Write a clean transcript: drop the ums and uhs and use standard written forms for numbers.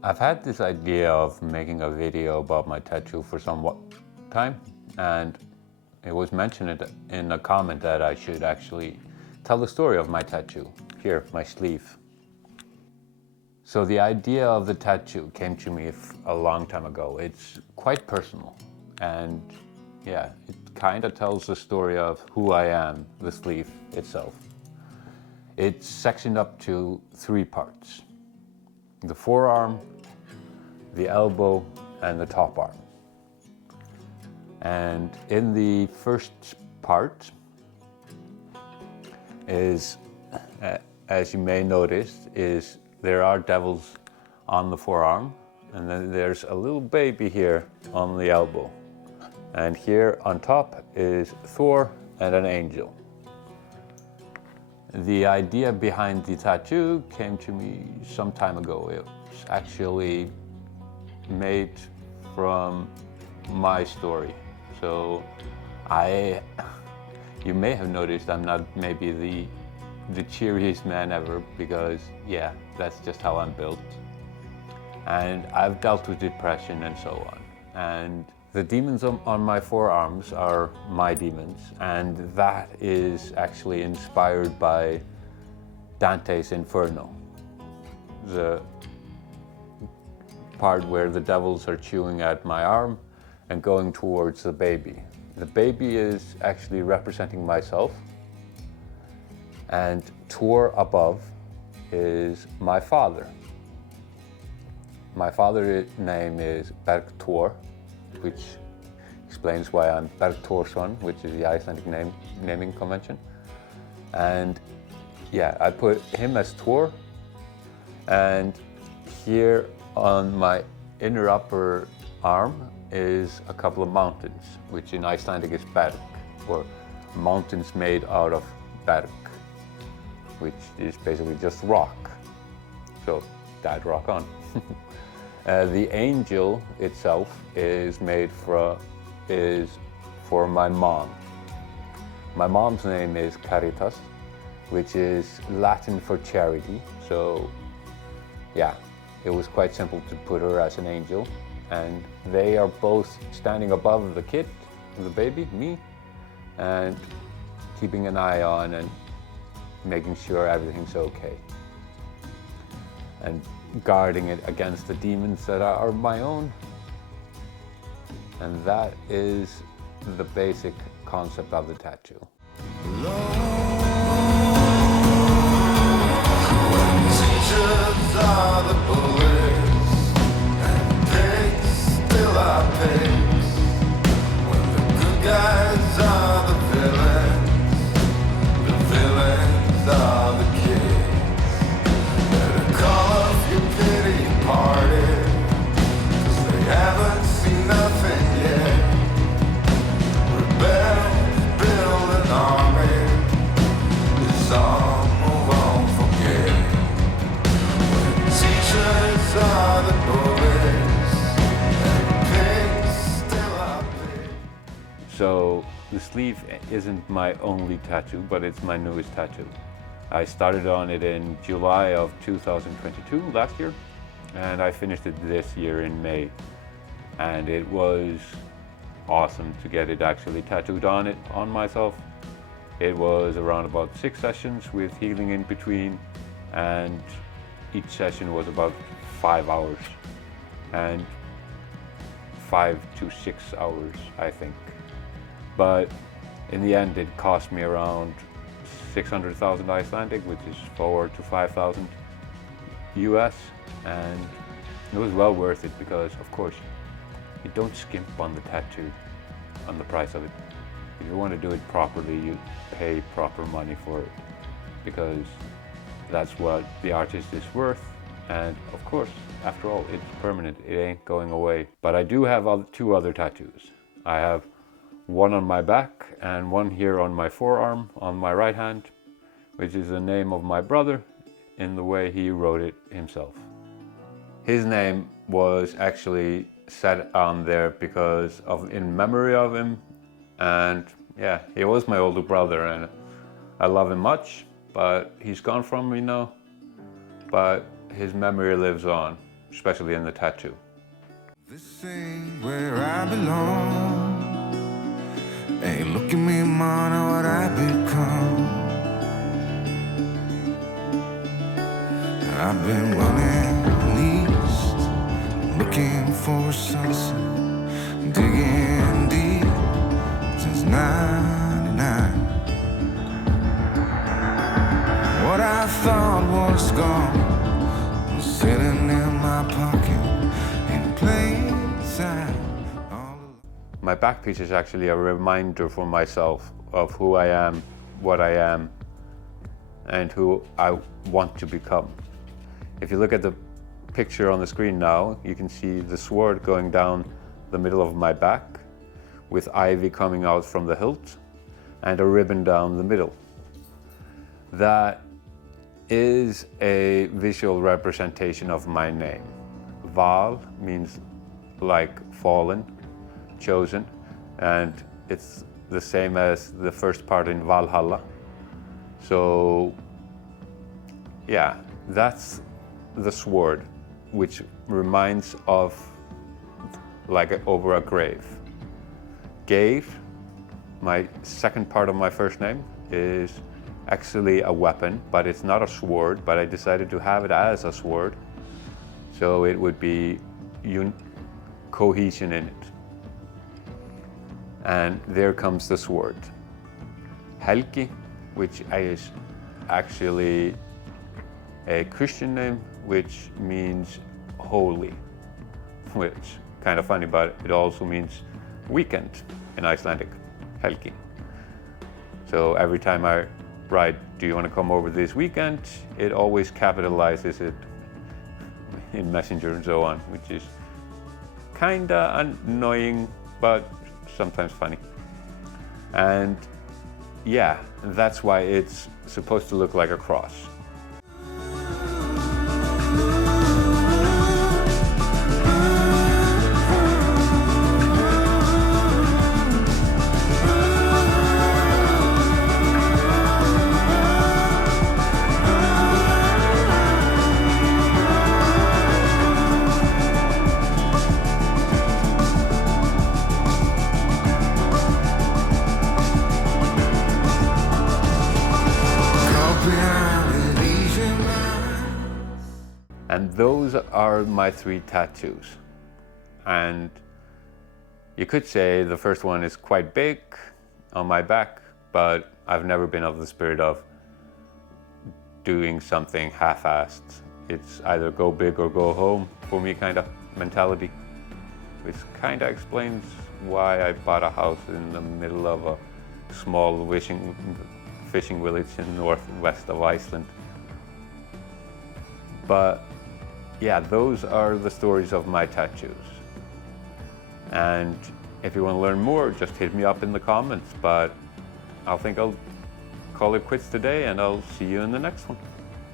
I've had this idea of making a video about my tattoo for some time, and it was mentioned in a comment that I should actually tell the story of my tattoo. Here, my sleeve. So the idea of the tattoo came to me a long time ago. It's quite personal, and yeah, it kind of tells the story of who I am, the sleeve itself. It's sectioned up to 3 parts: the forearm, the elbow, and the top arm. And in the first part is, as you may notice, there are devils on the forearm, and then there's a little baby here on the elbow. And here on top is Thor and an angel. The idea behind the tattoo came to me some time ago. It was actually made from my story. So you may have noticed I'm not maybe the cheeriest man ever, because yeah, that's just how I'm built. And I've dealt with depression and so on. And the demons on my forearms are my demons, and that is actually inspired by Dante's Inferno. The part where the devils are chewing at my arm and going towards the baby. The baby is actually representing myself, and Tor above is my father. My father's name is Bergthor, which explains why I'm Bergthorsson, which is the Icelandic naming convention. And yeah, I put him as Tor, and here on my inner upper arm is a couple of mountains, which in Icelandic is berg, or mountains made out of berg, which is basically just rock. So that rock on. The angel itself is for my mom. My mom's name is Caritas, which is Latin for charity. So yeah, it was quite simple to put her as an angel. And they are both standing above the kid, the baby, me, and keeping an eye on and making sure everything's okay. And guarding it against the demons that are my own. And that is the basic concept of the tattoo. Teachers are the bullies, and pigs still are pigs. When the good guys are the villains are the kids. Better call off your pity party, 'cause they haven't seen nothing yet. Rebels build an army, disarm, move on, forget. Teachers are the bullies, and pigs still are pigs. So the sleeve isn't my only tattoo, but it's my newest tattoo. I started on it in July of 2022, last year, and I finished it this year in May. And it was awesome to get it actually tattooed on myself. It was around about 6 sessions with healing in between, and each session was about 5 hours, and 5 to 6 hours, I think. But in the end, it cost me around 600,000 Icelandic, which is 4,000 to 5,000 US, and it was well worth it, because of course you don't skimp on the tattoo, on the price of it. If you want to do it properly, you pay proper money for it, because that's what the artist is worth. And of course, after all, it's permanent, it ain't going away. But I do have 2 other tattoos. I have one on my back and one here on my forearm on my right hand, which is the name of my brother in the way he wrote it himself. His name was actually set on there because of in memory of him, and yeah, he was my older brother and I love him much, but he's gone from me now. But his memory lives on, especially in the tattoo. This ain't where I belong. Hey, look at me, man, what I've become. I've been running east, looking for a sunset, digging deep since '99. What I thought was gone was sitting in my pocket in plain sight. My back piece is actually a reminder for myself of who I am, what I am, and who I want to become. If you look at the picture on the screen now, you can see the sword going down the middle of my back with ivy coming out from the hilt and a ribbon down the middle. That is a visual representation of my name. Val means like fallen, chosen, and it's the same as the first part in Valhalla. So yeah, that's the sword, which reminds of like over a grave. Geir, my second part of my first name, is actually a weapon, but it's not a sword, but I decided to have it as a sword, so it would be cohesion in it. And there comes the sword. Helgi, which is actually a Christian name, which means holy, which kind of funny, but it also means weekend in Icelandic, Helgi. So every time I write, do you want to come over this weekend? It always capitalizes it in Messenger and so on, which is kinda annoying, but sometimes funny. And yeah, that's why it's supposed to look like a cross. And those are my 3 tattoos. And you could say the first one is quite big on my back, but I've never been of the spirit of doing something half-assed. It's either go big or go home for me kind of mentality, which kind of explains why I bought a house in the middle of a small fishing village in northwest of Iceland. But yeah, those are the stories of my tattoos. And if you want to learn more, just hit me up in the comments. But I think I'll call it quits today, and I'll see you in the next one.